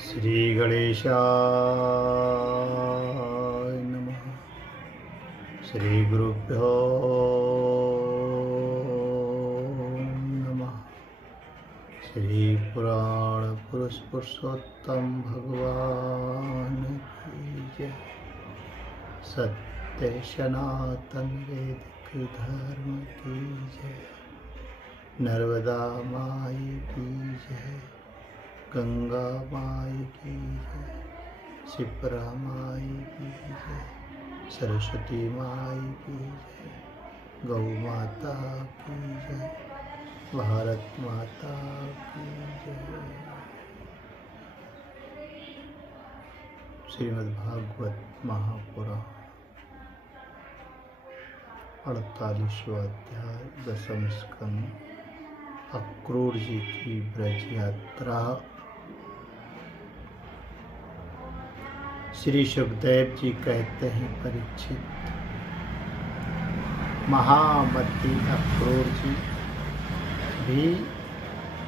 श्री गणेशाय नमः। श्री गुरुभ्यो नमः। श्री पुराण पुरुष पुरुषोत्तम भगवान की जय। सत्य सनातन वैदिक धर्म की जय। नर्मदा माई की जय। गंगा माई की जय। शिप्रा माई की जय। सरस्वती माई की जय। गौ माता की जय। भारत माता की जय। श्रीमद्भागवत महापुराण 48वां अध्याय 10वां स्कंद अक्रूर जी की ब्रज यात्रा। श्री सुखदेव जी कहते हैं, परीक्षित, महामती अक्रूर जी भी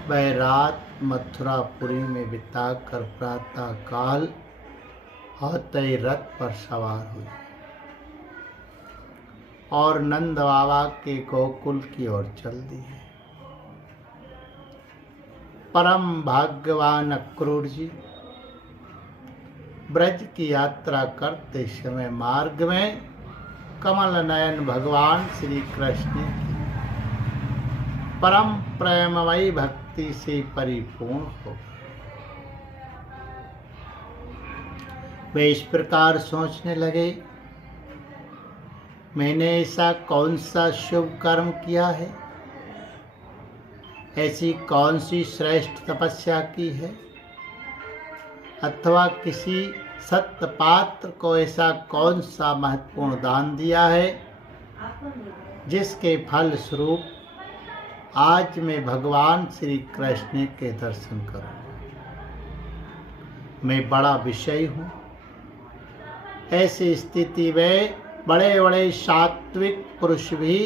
वह रात मथुरापुरी में बिताकर प्रातः काल होते ही रथ पर सवार हुए और नंद बाबा के गोकुल की ओर चल दिए। परम भाग्यवान अक्रूर जी ब्रज की यात्रा करते समय मार्ग में कमल नयन भगवान श्री कृष्ण की परम प्रेममयी भक्ति से परिपूर्ण हो गए। वे इस प्रकार सोचने लगे, मैंने ऐसा कौन सा शुभ कर्म किया है, ऐसी कौन सी श्रेष्ठ तपस्या की है, अथवा किसी सत्य पात्र को ऐसा कौन सा महत्वपूर्ण दान दिया है, जिसके फल स्वरूप आज मैं भगवान श्री कृष्ण के दर्शन करूं। मैं बड़ा विषयी हूँ। ऐसी स्थिति में बड़े बड़े सात्विक पुरुष भी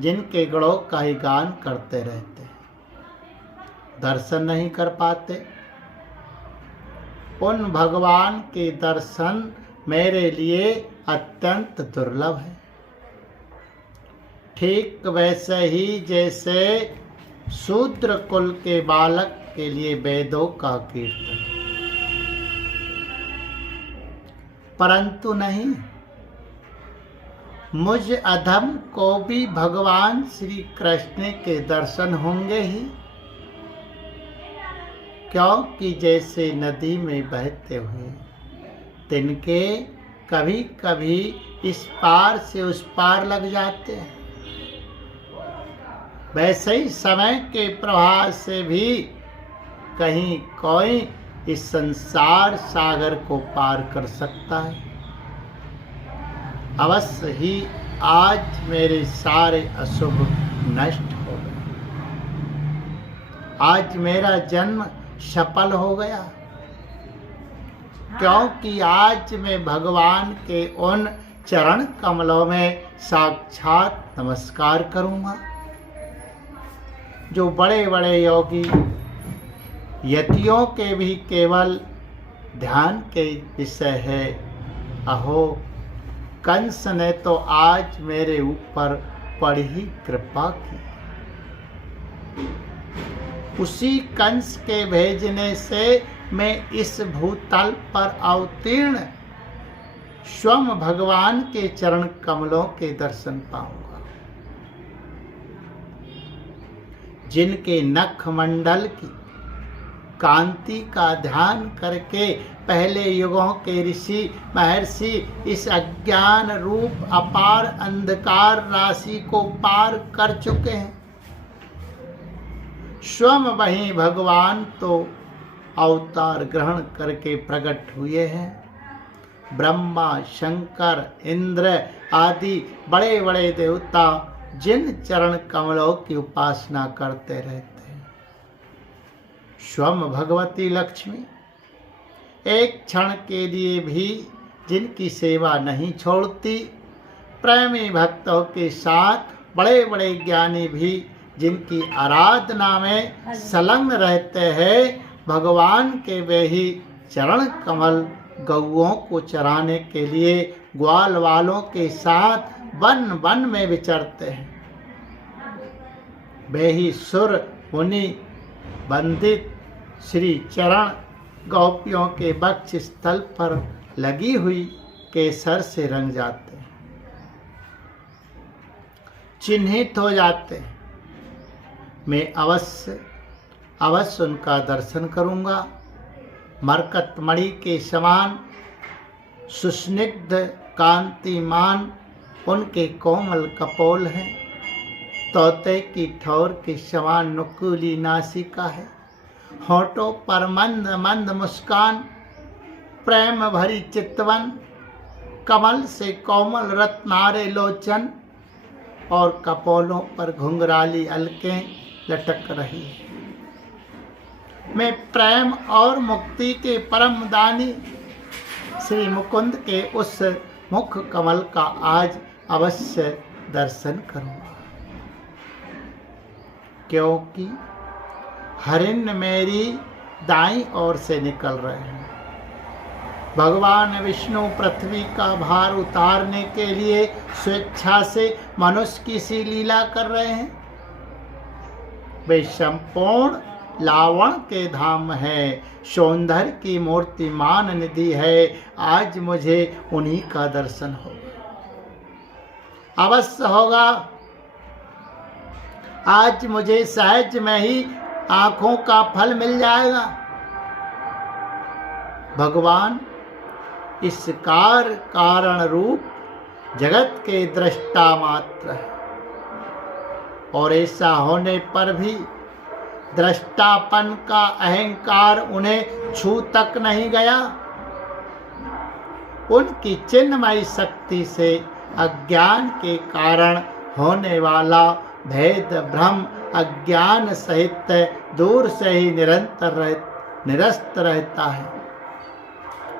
जिनके गुणों का ही गान करते रहते हैं, दर्शन नहीं कर पाते। उन भगवान के दर्शन मेरे लिए अत्यंत दुर्लभ है। ठीक वैसे ही जैसे शूद्र कुल के बालक के लिए वेदों का कीर्तन, परंतु नहीं, मुझ अधम को भी भगवान श्री कृष्ण के दर्शन होंगे ही, क्योंकि जैसे नदी में बहते हुए तिनके कभी कभी इस पार से उस पार लग जाते हैं, वैसे ही समय के प्रवाह से भी कहीं कोई इस संसार सागर को पार कर सकता है। अवश्य ही आज मेरे सारे अशुभ नष्ट हो गए। आज मेरा जन्म सफल हो गया, क्योंकि आज मैं भगवान के उन चरण कमलों में साक्षात नमस्कार करूंगा, जो बड़े बड़े योगी यतियों के भी केवल ध्यान के विषय है। अहो, कंस ने तो आज मेरे ऊपर बड़ी कृपा की। उसी कंस के भेजने से मैं इस भूतल पर अवतीर्ण स्वयं भगवान के चरण कमलों के दर्शन पाऊंगा, जिनके नख मंडल की कांति का ध्यान करके पहले युगों के ऋषि महर्षि इस अज्ञान रूप अपार अंधकार राशि को पार कर चुके हैं। स्वयं वही भगवान तो अवतार ग्रहण करके प्रकट हुए हैं। ब्रह्मा, शंकर, इंद्र आदि बड़े बड़े देवता जिन चरण कमलों की उपासना करते रहते हैं, स्वयं भगवती लक्ष्मी एक क्षण के लिए भी जिनकी सेवा नहीं छोड़ती, प्रेमी भक्तों के साथ बड़े बड़े ज्ञानी भी जिनकी आराधना में संलग्न रहते हैं, भगवान के वे ही चरण कमल गौओं को चराने के लिए ग्वाल वालों के साथ वन वन में विचरते हैं। वे ही सुर मुनि वंदित श्री चरण गोपियों के वक्ष स्थल पर लगी हुई केसर से रंग जाते हैं, चिन्हित हो जाते हैं। मैं अवश्य उनका दर्शन करूंगा। मरकतमणि के समान सुस्निग्ध कांतिमान उनके कोमल कपोल हैं। तोते की ठोर के समान नुकीली नासिका है। होठों पर मंद मंद मुस्कान, प्रेम भरी चितवन, कमल से कोमल रत्नारे लोचन और कपोलों पर घुंघराली अलकें लटक रही है। मैं प्रेम और मुक्ति के परम दानी श्री मुकुंद के उस मुख कमल का आज अवश्य दर्शन करूंगा, क्योंकि हरिण मेरी दाईं ओर से निकल रहे हैं। भगवान विष्णु पृथ्वी का भार उतारने के लिए स्वेच्छा से मनुष्य की सी लीला कर रहे हैं। वे संपूर्ण लावण के धाम है, सौंदर्य की मूर्तिमान निधि है। आज मुझे उन्हीं का दर्शन होगा, अवश्य होगा। आज मुझे सहज में ही आंखों का फल मिल जाएगा। भगवान इस कारण रूप जगत के दृष्टा मात्र है, और ऐसा होने पर भी दृष्टापन का अहंकार उन्हें छू तक नहीं गया। उनकी चिन्मयी शक्ति से अज्ञान के कारण होने वाला भेद भ्रम अज्ञान सहित दूर से ही निरस्त रहता है।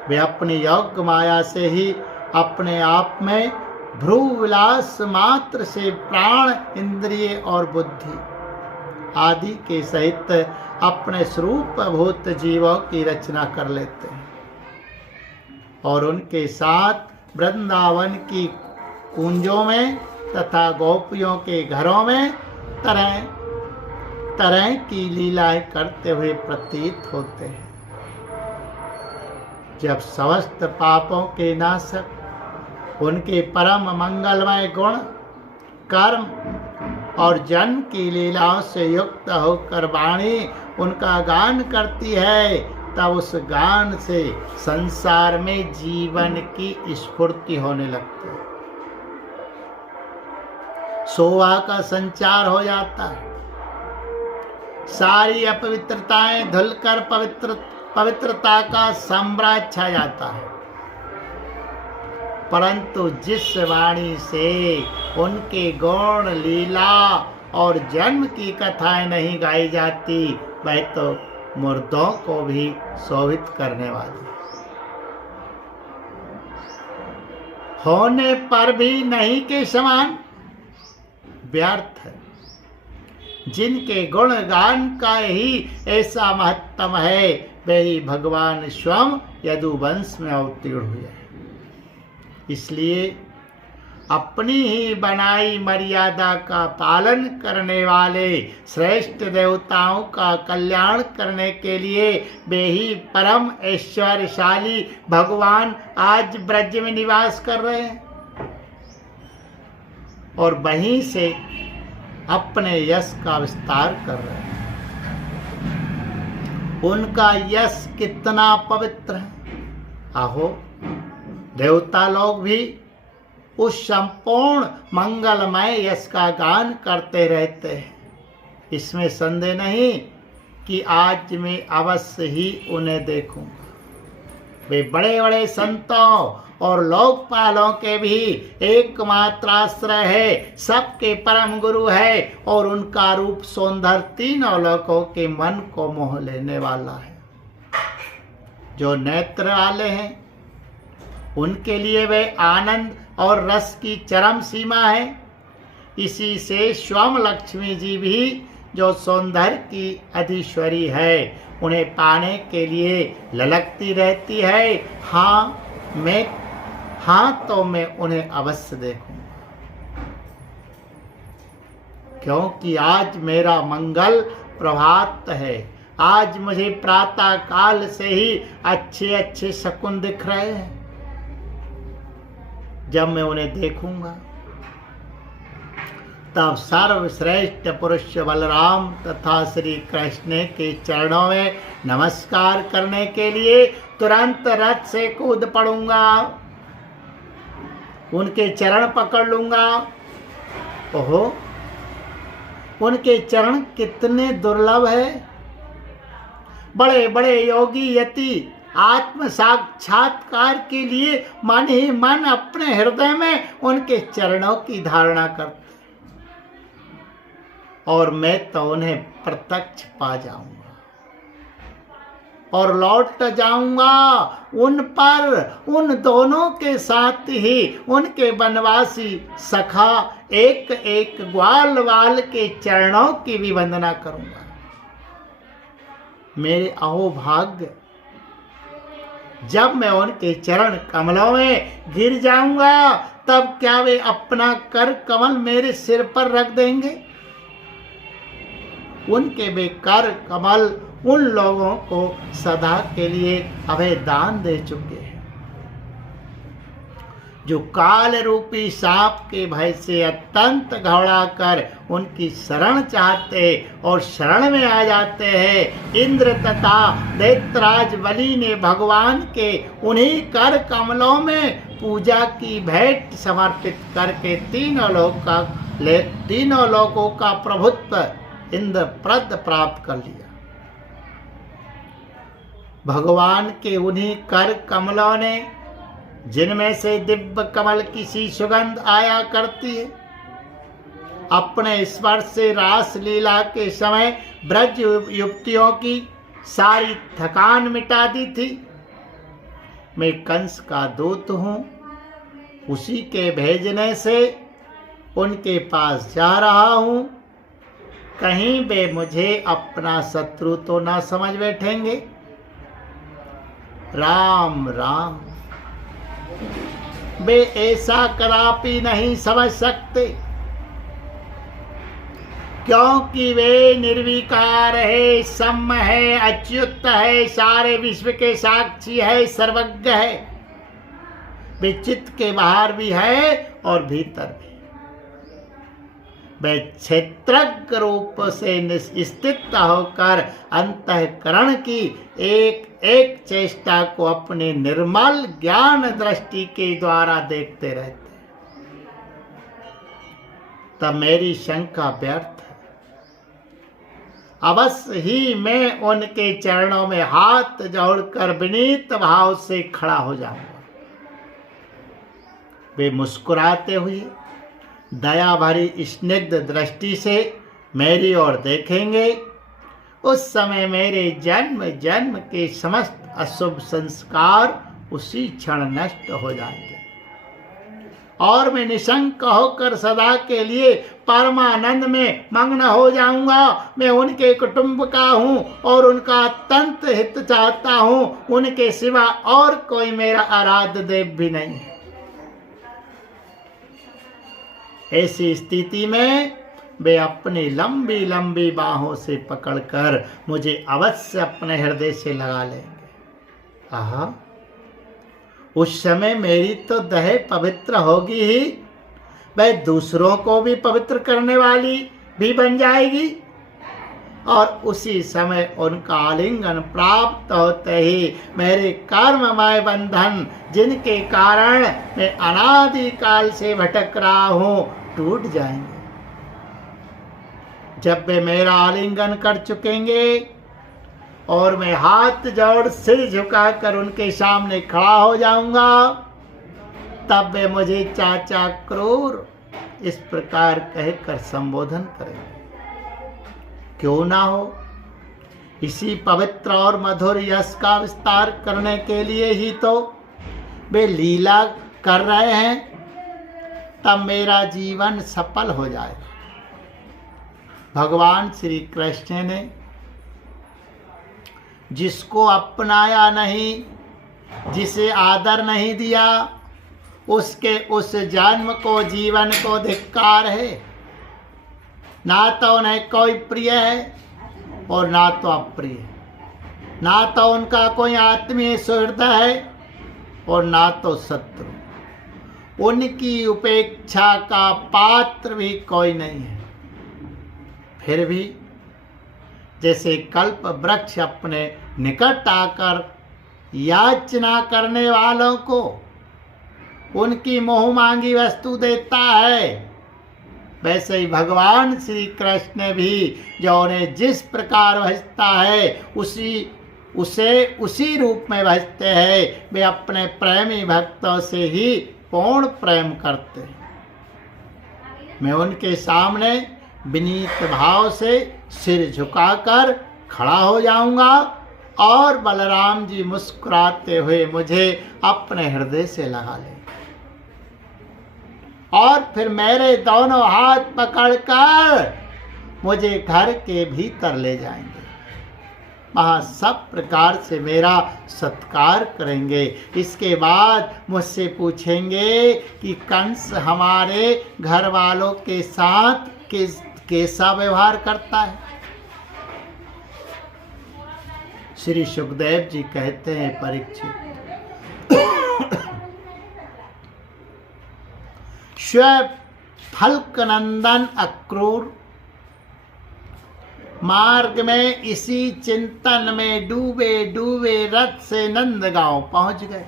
वे अपनी योग माया से ही अपने आप में भ्रू विलास मात्र से प्राण, इंद्रिय और बुद्धि आदि के सहित अपने स्वरूप भूत जीवों की रचना कर लेते हैं, और उनके साथ वृंदावन की कुंजों में तथा गोपियों के घरों में तरह तरह की लीलाएं करते हुए प्रतीत होते हैं। जब समस्त पापों के नाशक उनके परम मंगलमय गुण, कर्म और जन्म की लीलाओं से युक्त होकर वाणी उनका गान करती है, तब उस गान से संसार में जीवन की स्फूर्ति होने लगती है, शोभा का संचार हो जाता है। सारी अपवित्रताएं धुलकर पवित्रता का साम्राज्य छा जाता है। परंतु जिस वाणी से उनके गौण लीला और जन्म की कथाएं नहीं गाई जाती, वह तो मुर्दों को भी शोभित करने वाली होने पर भी नहीं के समान व्यर्थ है। जिनके गुणगान का ही ऐसा महत्तम है, वे ही भगवान स्वयं यदुवंश में अवतीर्ण हुए हैं। इसलिए अपनी ही बनाई मर्यादा का पालन करने वाले श्रेष्ठ देवताओं का कल्याण करने के लिए वे ही परम ऐश्वर्यशाली भगवान आज ब्रज में निवास कर रहे हैं, और वहीं से अपने यश का विस्तार कर रहे हैं। उनका यश कितना पवित्र है। आहो, देवता लोग भी उस संपूर्ण मंगलमय यश का गान करते रहते हैं। इसमें संदेह नहीं कि आज मैं अवश्य ही उन्हें देखूंगा। वे बड़े बड़े संतों और लोकपालों के भी एकमात्र आश्रय है, सबके परम गुरु है, और उनका रूप सौंदर्य तीनों लोकों के मन को मोह लेने वाला है। जो नेत्र वाले हैं उनके लिए वे आनंद और रस की चरम सीमा है। इसी से स्वयं लक्ष्मी जी भी जो सौंदर्य की अधीश्वरी है, उन्हें पाने के लिए ललकती रहती है। तो मैं उन्हें अवश्य देखूंगा, क्योंकि आज मेरा मंगल प्रभात है। आज मुझे प्रातः काल से ही अच्छे अच्छे शकुन दिख रहे हैं। जब मैं उन्हें देखूंगा तब सर्वश्रेष्ठ पुरुष बलराम तथा श्री कृष्ण के चरणों में नमस्कार करने के लिए तुरंत रथ से कूद पड़ूंगा, उनके चरण पकड़ लूंगा। ओहो, उनके चरण कितने दुर्लभ है। बड़े बड़े योगी यति आत्म साक्षात्कार के लिए मन ही मन अपने हृदय में उनके चरणों की धारणा करते, और मैं तो उन्हें प्रत्यक्ष पा जाऊंगा और लौट जाऊंगा उन पर, उन दोनों के साथ ही उनके वनवासी सखा एक एक ग्वाल वाल के चरणों की भी वंदना करूंगा। मेरे अहोभाग्य, जब मैं उनके चरण कमलों में गिर जाऊंगा तब क्या वे अपना कर कमल मेरे सिर पर रख देंगे? उनके वे कर कमल उन लोगों को सदा के लिए अभय दान दे चुके हैं जो काल रूपी सांप के भय से अत्यंत घबरा कर उनकी शरण चाहते और शरण में आ जाते हैं। इंद्र तथा दैत्यराज बलि ने भगवान के उन्हीं कर कमलों में पूजा की भेंट समर्पित करके तीनों लोकों का प्रभुत्व इंद्रप्रद प्राप्त कर लिया। भगवान के उन्हीं कर कमलों ने, जिनमें से दिव्य कमल की सी सुगंध आया करती है, अपने स्पर्श से रास लीला के समय ब्रज युवतियों की सारी थकान मिटा दी थी। मैं कंस का दूत हूं, उसी के भेजने से उनके पास जा रहा हूं। कहीं वे मुझे अपना शत्रु तो ना समझ बैठेंगे। राम राम, वे ऐसा कदापि नहीं समझ सकते, क्योंकि वे निर्विकार है, सम है, अच्युत है, सारे विश्व के साक्षी है, सर्वज्ञ है। वे चित्त के बाहर भी है और भीतर भी। वे क्षेत्रज्ञ रूप से स्थित होकर अंतःकरण की एक एक चेष्टा को अपने निर्मल ज्ञान दृष्टि के द्वारा देखते रहते। तब मेरी शंका व्यर्थ है। अवश्य ही मैं उनके चरणों में हाथ जोड़कर विनीत भाव से खड़ा हो जाऊंगा। वे मुस्कुराते हुए दया भरी स्निग्ध दृष्टि से मेरी ओर देखेंगे। उस समय मेरे जन्म जन्म के समस्त अशुभ संस्कार उसी क्षण नष्ट हो जाएंगे और मैं निशंक होकर सदा के लिए परमानंद में मग्न हो जाऊंगा। मैं उनके कुटुंब का हूं और उनका अत्यंत हित चाहता हूं। उनके सिवा और कोई मेरा आराध्य देव भी नहीं है। ऐसी स्थिति में वे अपनी लंबी लंबी बाहों से पकड़कर मुझे अवश्य अपने हृदय से लगा लेंगे। आहा, उस समय मेरी तो देह पवित्र होगी ही, वह दूसरों को भी पवित्र करने वाली भी बन जाएगी और उसी समय उनका आलिंगन प्राप्त होते ही मेरे कर्ममय बंधन, जिनके कारण मैं अनादिकाल से भटक रहा हूं, टूट जाएंगे। जब वे मेरा आलिंगन कर चुकेंगे और मैं हाथ जोड़ सिर झुकाकर उनके सामने खड़ा हो जाऊंगा, तब वे मुझे चाचा क्रूर इस प्रकार कहकर संबोधन करेंगे। क्यों ना हो, इसी पवित्र और मधुर यश का विस्तार करने के लिए ही तो वे लीला कर रहे हैं। तब मेरा जीवन सफल हो जाएगा। भगवान श्री कृष्ण ने जिसको अपनाया नहीं, जिसे आदर नहीं दिया, उसके उस जन्म को, जीवन को धिक्कार है। ना तो उन्हें कोई प्रिय है और ना तो अप्रिय, ना तो उनका कोई आत्मीय सुहृद है और ना तो शत्रु। उनकी उपेक्षा का पात्र भी कोई नहीं है। फिर भी जैसे कल्प वृक्ष अपने निकट आकर याचना करने वालों को उनकी मोह मांगी वस्तु देता है, वैसे ही भगवान श्री कृष्ण भी जो उन्हें जिस प्रकार भजता है उसी रूप में भजते हैं। वे अपने प्रेमी भक्तों से ही पूर्ण प्रेम करते हैं। मैं उनके सामने विनीत भाव से सिर झुकाकर खड़ा हो जाऊंगा और बलराम जी मुस्कुराते हुए मुझे अपने हृदय से लगा लेंगे और फिर मेरे दोनों हाथ पकड़कर मुझे घर के भीतर ले जाएंगे। वहाँ सब प्रकार से मेरा सत्कार करेंगे। इसके बाद मुझसे पूछेंगे कि कंस हमारे घर वालों के साथ कैसा व्यवहार करता है। श्री सुखदेव जी कहते हैं, परीक्षित, स्व फल्कनंदन अक्रूर मार्ग में इसी चिंतन में डूबे डूबे रथ से नंदगांव पहुंच गए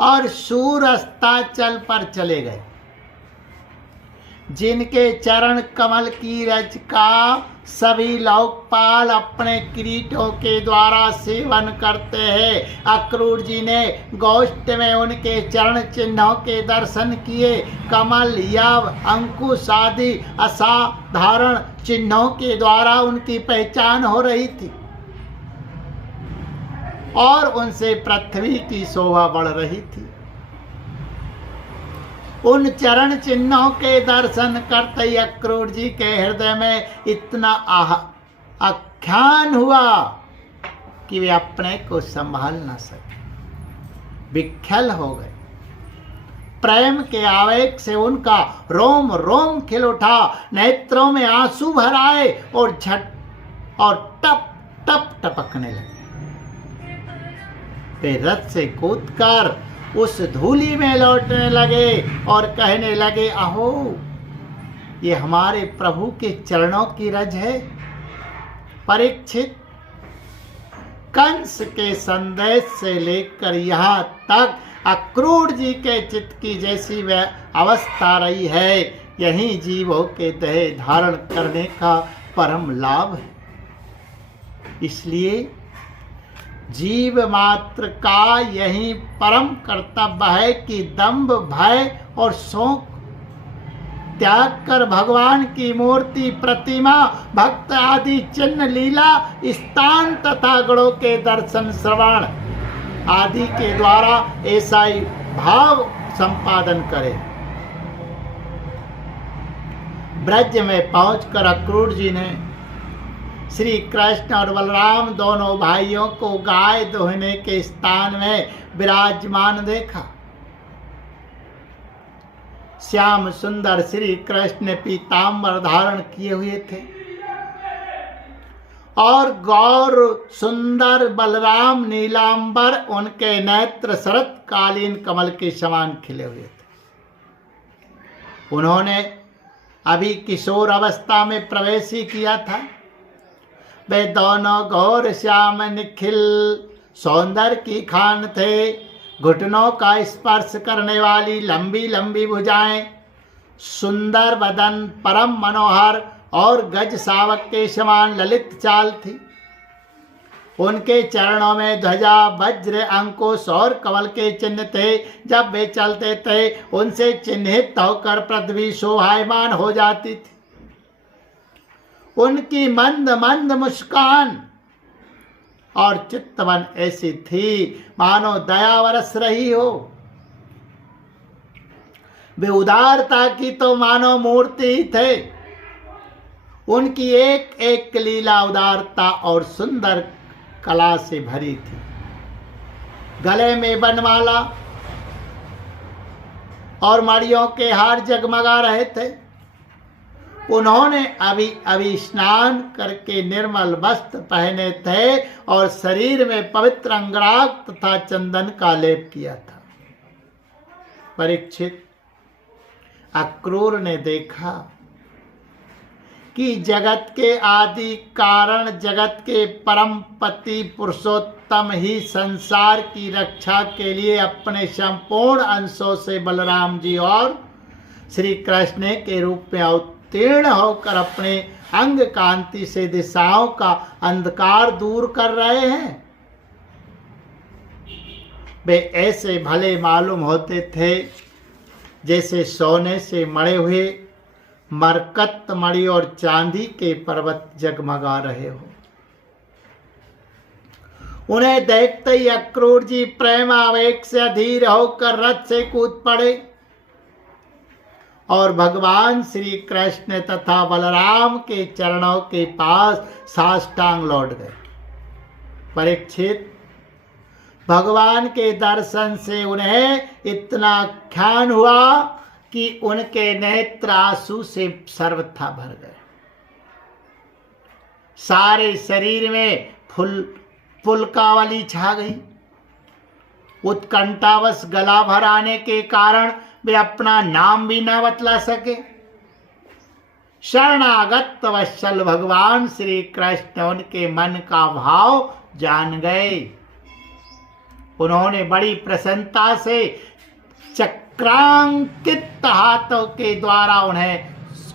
और सूरस्ताचल पर चले गए। जिनके चरण कमल की रज का सभी लोकपाल अपने किरीटों के द्वारा सेवन करते हैं, अक्रूर जी ने गोष्ठ में उनके चरण चिन्हों के दर्शन किए। कमल, यव, अंकुश आदि असाधारण चिन्हों के द्वारा उनकी पहचान हो रही थी और उनसे पृथ्वी की शोभा बढ़ रही थी। उन चरण चिन्हों के दर्शन करते ही अक्रूर जी के हृदय में इतना आख्यान हुआ कि वे अपने को संभाल न सके, विख्याल हो गए। प्रेम के आवेग से उनका रोम रोम खिल उठा, नेत्रों में आंसू भर आए और झट और टप टप टपकने लगे। वे रथ से कूदकर उस धूली में लौटने लगे और कहने लगे, अहो, ये हमारे प्रभु के चरणों की रज है। परीक्षित, कंस के संदेश से लेकर यहाँ तक अक्रूर जी के चित्त की जैसी वह अवस्था रही है, यही जीवों के देह धारण करने का परम लाभ है। इसलिए जीव मात्र का यही परम कर्तव्य है कि दंभ, भय और शोक त्याग कर भगवान की मूर्ति, प्रतिमा, भक्त आदि चिन्ह, लीला, स्थान तथा गणों के दर्शन, श्रवण आदि के द्वारा ऐसा ही भाव संपादन करे। ब्रज में पहुंचकर अक्रूर जी ने श्री कृष्ण और बलराम दोनों भाइयों को गाय दोहने के स्थान में विराजमान देखा। श्याम सुंदर श्री कृष्ण पीताम्बर धारण किए हुए थे और गौर सुंदर बलराम नीलांबर, उनके नेत्र शरतकालीन कमल के समान खिले हुए थे। उन्होंने अभी किशोर अवस्था में प्रवेश ही किया था। वे दोनों गौर श्याम निखिल सौंदर्य की खान थे। घुटनों का स्पर्श करने वाली लंबी लंबी भुजाएं, सुंदर बदन, परम मनोहर और गज शावक के समान ललित चाल थी। उनके चरणों में ध्वजा, वज्र, अंकुश और कमल के चिन्ह थे। जब वे चलते थे उनसे चिन्हित होकर पृथ्वी शोभायमान हो जाती थी। उनकी मंद मंद मुस्कान और चित्तवन ऐसी थी मानो दया बरस रही हो। वे उदारता की तो मानो मूर्ति ही थे। उनकी एक एक लीला उदारता और सुंदर कला से भरी थी। गले में बनमाला और मड़ियों के हार जगमगा रहे थे। उन्होंने अभी स्नान करके निर्मल वस्त्र पहने थे और शरीर में पवित्र अंगराग तथा चंदन का लेप किया था। परीक्षित, अक्रूर ने देखा कि जगत के आदि कारण, जगत के परम पति पुरुषोत्तम ही संसार की रक्षा के लिए अपने संपूर्ण अंशों से बलराम जी और श्री कृष्ण के रूप में अवतीर्ण होकर अपने अंग कांति से दिशाओं का अंधकार दूर कर रहे हैं। वे ऐसे भले मालूम होते थे जैसे सोने से मढ़े हुए मरकत मणि और चांदी के पर्वत जगमगा रहे हो। उन्हें देखते ही अक्रूर जी प्रेमावेग से अधीर होकर रथ से कूद पड़े और भगवान श्री कृष्ण तथा बलराम के चरणों के पास साष्टांग लौट गए। परीक्षित, भगवान के दर्शन से उन्हें इतना ख्याल हुआ कि उनके नेत्र आंसू से सर्वथा भर गए। सारे शरीर में पुलकावली छा गई। उत्कंठावश गला भर आने के कारण वे अपना नाम भी न बतला सके। शरणागत वत्सल भगवान श्री कृष्ण उनके मन का भाव जान गए। उन्होंने बड़ी प्रसन्नता से चक्रांकित हाथों के द्वारा उन्हें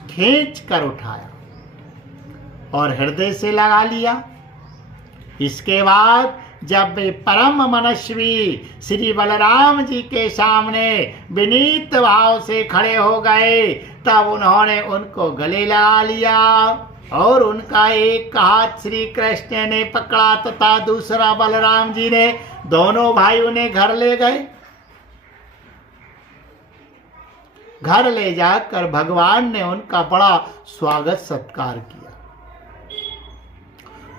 खींच कर उठाया और हृदय से लगा लिया। इसके बाद जब वे परम मनस्वी श्री बलराम जी के सामने विनीत भाव से खड़े हो गए, तब उन्होंने उनको गले लगा लिया और उनका एक हाथ श्री कृष्ण ने पकड़ा तथा दूसरा बलराम जी ने। दोनों भाई उन्हें घर ले गए। घर ले जाकर भगवान ने उनका बड़ा स्वागत सत्कार किया।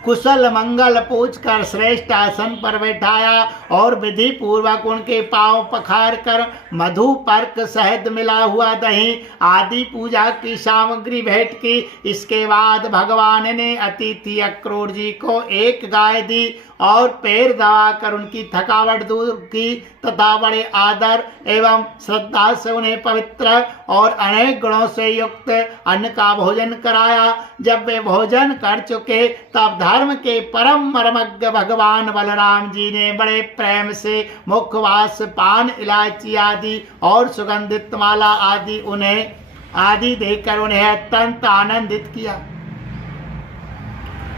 कुशल मंगल पूछकर श्रेष्ठ आसन पर बैठाया और विधि पूर्वक उनके पांव पखार कर मधु पर्क शहद मिला हुआ दही आदि पूजा की सामग्री भेंट की। इसके बाद भगवान ने अतिथि अक्रूर जी को एक गाय दी और पैर दबाकर उनकी थकावट दूर की तथा बड़े आदर एवं श्रद्धा से उन्हें पवित्र और अनेक गुणों से युक्त अन्न का भोजन कराया। जब वे भोजन कर चुके तब धर्म के परम मर्मज्ञ भगवान बलराम जी ने बड़े प्रेम से मुखवास, पान, इलायची आदि और सुगंधित माला आदि देकर उन्हें अत्यंत आनंदित किया।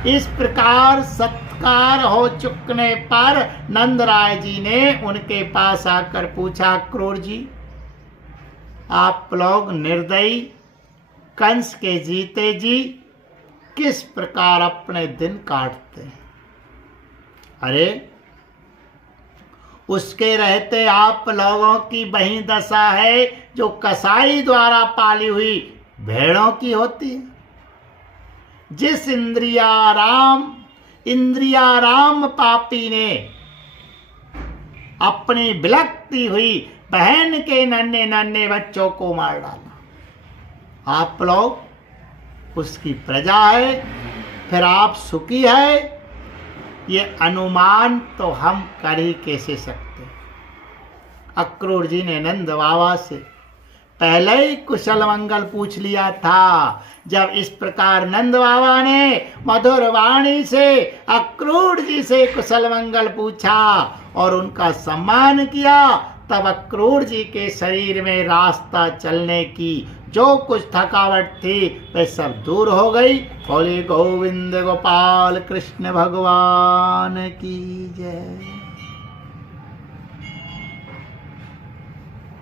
इस प्रकार सत्कार हो चुकने पर नंदराय जी ने उनके पास आकर पूछा, अक्रूर जी, आप लोग निर्दयी कंस के जीते जी किस प्रकार अपने दिन काटते हैं? अरे, उसके रहते आप लोगों की वही दशा है जो कसाई द्वारा पाली हुई भेड़ों की होती है। जिस इंद्रियाराम पापी ने अपनी बिलखती हुई बहन के नन्हे नन्हे बच्चों को मार डाला, आप लोग उसकी प्रजा है, फिर आप सुखी है, ये अनुमान तो हम कर ही कैसे सकते। अक्रूर जी ने नंद बाबा से पहले ही कुशल मंगल पूछ लिया था। जब इस प्रकार नंद बाबा ने मधुर वाणी से अक्रूर जी से कुशल मंगल पूछा और उनका सम्मान किया, तब अक्रूर जी के शरीर में रास्ता चलने की जो कुछ थकावट थी वह सब दूर हो गई। बोले गोविंद गोपाल कृष्ण भगवान की जय।